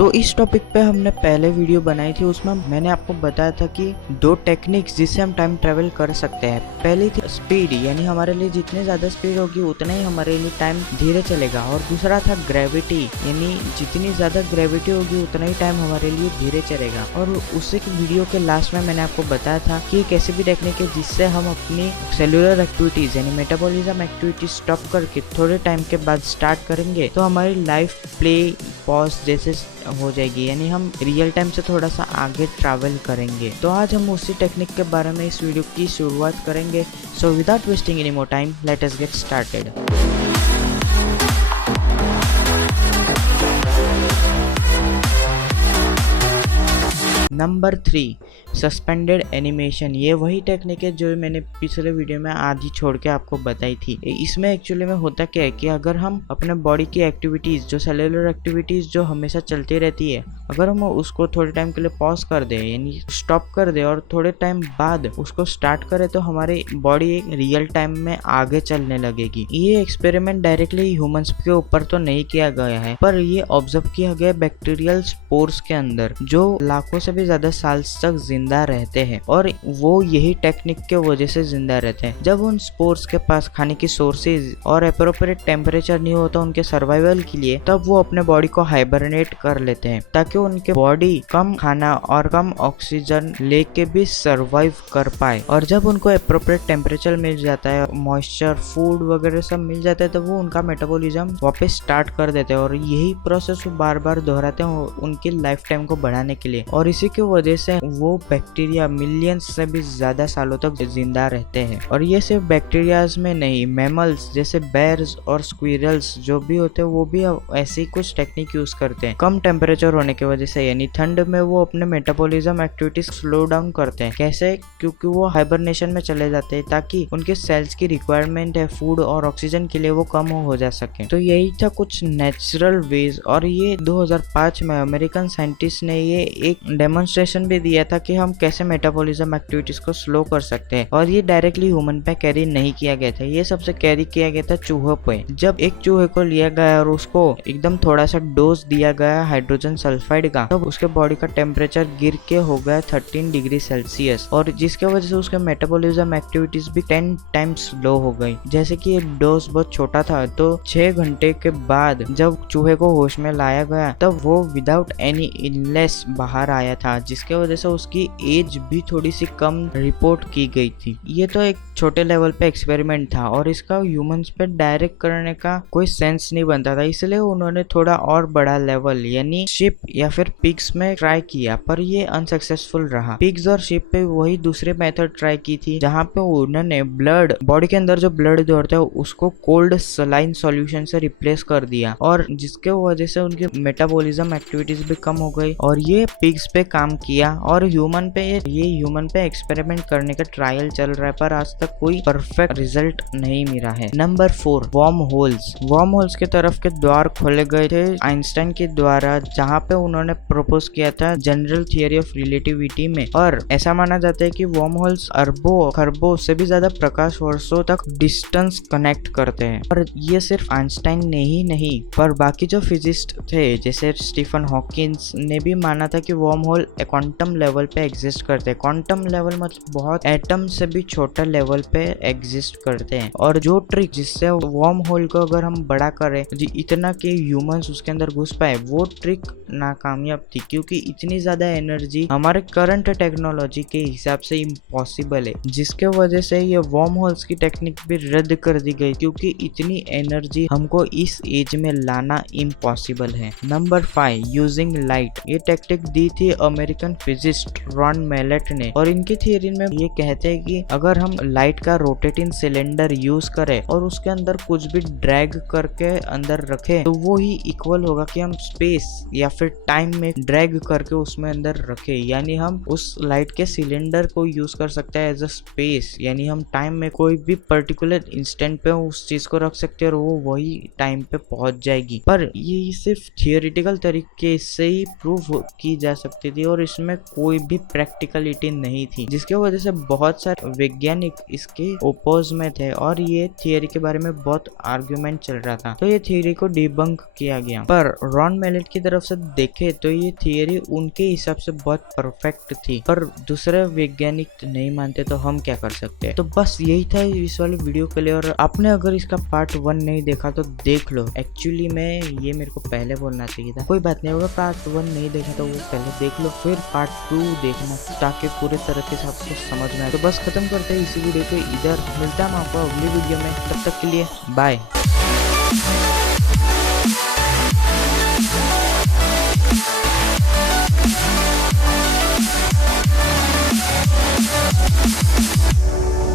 तो इस टॉपिक पे हमने पहले वीडियो बनाई थी, उसमें मैंने आपको बताया था कि दो टेक्निक्स जिससे हम टाइम ट्रेवल कर सकते हैं। पहली थी स्पीड, यानी हमारे लिए जितनी ज़्यादा स्पीड होगी उतना ही हमारे लिए टाइम धीरे चलेगा। और दूसरा था ग्रेविटी, यानी जितनी ज़्यादा ग्रेविटी होगी उतना ही टाइम हमारे लिए धीरे चलेगा। और उसी वीडियो के लास्ट में मैंने आपको बताया था कि एक ऐसी भी टेक्निक है जिससे हम अपनी सेलुलर एक्टिविटीज़ यानी मेटाबॉलिज्म एक्टिविटीज स्टॉप करके थोड़े टाइम के बाद स्टार्ट करेंगे तो हमारी लाइफ प्ले पॉज जैसे हो जाएगी, यानी हम रियल टाइम से थोड़ा सा आगे ट्रैवल करेंगे। तो आज हम उसी टेक्निक के बारे में इस वीडियो की शुरुआत करेंगे। So without wasting any more time, let us get started. Number 3, suspended animation. ये वही टेक्निक है जो मैंने पिछले वीडियो में आधी छोड़ के आपको बताई थी। इसमें एक्चुअली में होता क्या है कि अगर हम अपने बॉडी की एक्टिविटीज़, जो सेलुलर एक्टिविटीज़ जो हमेशा चलती रहती है, अगर हम उसको थोड़े टाइम के लिए पॉज कर दें यानी स्टॉप कर दें और थोड़े टाइम बाद उसको स्टार्ट करें तो हमारी बॉडी एक रियल टाइम में आगे चलने लगेगी। ये एक्सपेरिमेंट डायरेक्टली ह्यूमंस के ऊपर तो नहीं किया गया है, पर ये ऑब्जर्व किया गया बैक्टीरियल स्पोर्स के अंदर जो लाखों से भी ज्यादा साल तक जिंदा रहते हैं। और वो यही टेक्निक के वजह से जिंदा रहते हैं। जब उन स्पोर्स के पास खाने की सोर्सेज और एप्रोप्रिएट टेम्परेचर नहीं होता उनके सर्वाइवल के लिए, तब वो अपने बॉडी को हाइबरनेट कर लेते हैं ताकि उनके बॉडी कम खाना और कम ऑक्सीजन लेके भी सर्वाइव कर पाए। और जब उनको एप्रोप्रिएट टेम्परेचर मिल जाता है, मॉइस्चर, फूड वगैरह सब मिल जाता है, तब वो उनका मेटाबॉलिज्म वापस स्टार्ट कर देते हैं। और यही प्रोसेस वो बार बार दोहराते हैं उनकी लाइफ टाइम को बढ़ाने के लिए। और इसी की वजह से वो बैक्टीरिया मिलियंस से भी ज्यादा सालों तक जिंदा रहते हैं। और ये सिर्फ बैक्टीरियाज में नहीं, मैमल्स जैसे बेयर्स और स्क्विरल्स जो भी होते हैं वो भी ऐसी कुछ टेक्निक यूज करते हैं। कम टेम्परेचर होने की वजह से यानी ठंड में वो अपने मेटाबॉलिज्म एक्टिविटीज स्लो डाउन करते हैं। कैसे? क्योंकि वो हाइबरनेशन में चले जाते हैं ताकि उनके सेल्स की रिक्वायरमेंट है फूड और ऑक्सीजन के लिए वो कम हो जा सके। तो यही था कुछ नेचुरल वेज। और ये 2005 में अमेरिकन साइंटिस्ट ने ये एक डेमोन्स्ट्रेशन भी दिया था कि हम कैसे मेटाबॉलिज्म एक्टिविटीज को स्लो कर सकते हैं। और ये डायरेक्टली ह्यूमन पे कैरी नहीं किया गया था, ये सबसे कैरी किया गया था चूहे पे। जब एक चूहे को लिया गया और उसको एकदम थोड़ा सा डोज दिया गया हाइड्रोजन सल्फाइड का, तब उसके बॉडी का टेम्परेचर गिर के हो गया 13 डिग्री सेल्सियस। और जिसके वजह से उसके मेटाबॉलिज्म एक्टिविटीज भी 10 टाइम्स स्लो हो गई। जैसे कि ये डोज बहुत छोटा था, तो 6 घंटे के बाद जब चूहे को होश में लाया गया तब वो विदाउट एनी इलनेस बाहर आया था, जिसके वजह से उसकी एज भी थोड़ी सी कम रिपोर्ट की गई थी। ये तो एक छोटे लेवल पे एक्सपेरिमेंट था और इसका ह्यूमंस पे डायरेक्ट करने का कोई सेंस नहीं बनता था, इसलिए उन्होंने थोड़ा और बड़ा लेवल यानी शिप या फिर पिग्स में ट्राई किया, पर ये अनसक्सेसफुल रहा। पिग्स और शिप पे वही दूसरे मेथड ट्राई की थी जहाँ पे उन्होंने ब्लड, बॉडी के अंदर जो ब्लड दौड़ता है उसको कोल्ड सलाइन सॉल्यूशन से रिप्लेस कर दिया, और जिसके वजह से उनकी मेटाबॉलिज्म एक्टिविटीज भी कम हो गई। और ये पिग्स पे काम किया और ह्यूमन पे एक्सपेरिमेंट करने का ट्रायल चल रहा है, पर आज तक कोई परफेक्ट रिजल्ट नहीं मिला है। नंबर 4, वर्म होल्स के तरफ के द्वार खोले गए थे आइंस्टाइन के द्वारा, जहाँ पे उन्होंने प्रपोज किया था जनरल थियरी ऑफ रिलेटिविटी में। और ऐसा माना जाता है कि वर्म होल्स अरबों खरबों से भी ज्यादा प्रकाश वर्षों तक डिस्टेंस कनेक्ट करते हैं। और ये सिर्फ आइंस्टाइन ने ही नहीं, पर बाकी जो फिजिस्ट थे जैसे स्टीफन हॉकिंस ने भी माना था कि वर्म होल क्वांटम लेवल पे एग्जिस्ट करते हैं। क्वांटम लेवल मतलब बहुत एटम से भी छोटा लेवल पे एग्जिस्ट करते हैं। और जो ट्रिक जिससे वर्म होल को अगर हम बड़ा करें इतना कि ह्यूमंस उसके अंदर घुस पाए, वो ट्रिक नाकामयाब थी, क्योंकि इतनी ज्यादा एनर्जी हमारे करंट टेक्नोलॉजी के हिसाब से इम्पॉसिबल है, जिसके वजह से ये वर्म होल्स की टेक्निक भी रद्द कर दी गई, क्योंकि इतनी एनर्जी हमको इस एज में लाना इम्पॉसिबल है। Number 5, using light. ये टेक्निक दी थी अमेरिकन फिजिस्ट रॉन मेलेट ने। और इनकी थियरी में ये कहते हैं कि अगर हम लाइट का रोटेटिंग सिलेंडर यूज करें और उसके अंदर कुछ भी ड्रैग करके अंदर रखें, तो वो ही इक्वल होगा कि हम स्पेस या फिर टाइम में ड्रैग करके उसमें अंदर रखें। यानी हम उस लाइट के सिलेंडर को यूज कर सकते हैं एज अ स्पेस, यानी हम टाइम में कोई भी पर्टिकुलर इंस्टेंट पे उस चीज को रख सकते हैं और वो वही टाइम पे पहुंच जाएगी। पर ये सिर्फ थियोरिटिकल तरीके से ही प्रूव की जा सकती थी और इसमें कोई भी प्रैक्टिकलिटी नहीं थी, जिसके वजह से बहुत सारे वैज्ञानिक इसके ओपोज में थे और ये थियरी के बारे में बहुत आर्ग्यूमेंट चल रहा था, तो ये थियरी को डिबंक किया गया। पर रॉन मैलेट की तरफ से देखे तो ये थियरी उनके हिसाब से बहुत परफेक्ट थी, पर दूसरे वैज्ञानिक नहीं मानते, तो हम क्या कर सकते हैं। तो बस यही था इस वाले वीडियो के लिए। और आपने अगर इसका पार्ट 1 नहीं देखा तो देख लो। एक्चुअली मैं ये मेरे को पहले बोलना चाहिए था, कोई बात नहीं होगा। पार्ट 1 नहीं देखा तो वो पहले देख लो, फिर पार्ट 2 देखना ताकि पूरे तरीके से आपको समझ में आए। तो बस खत्म करते हैं इसी वीडियो को इधर। मिलता है हम आपको अगली वीडियो में, तब तक के लिए बाय।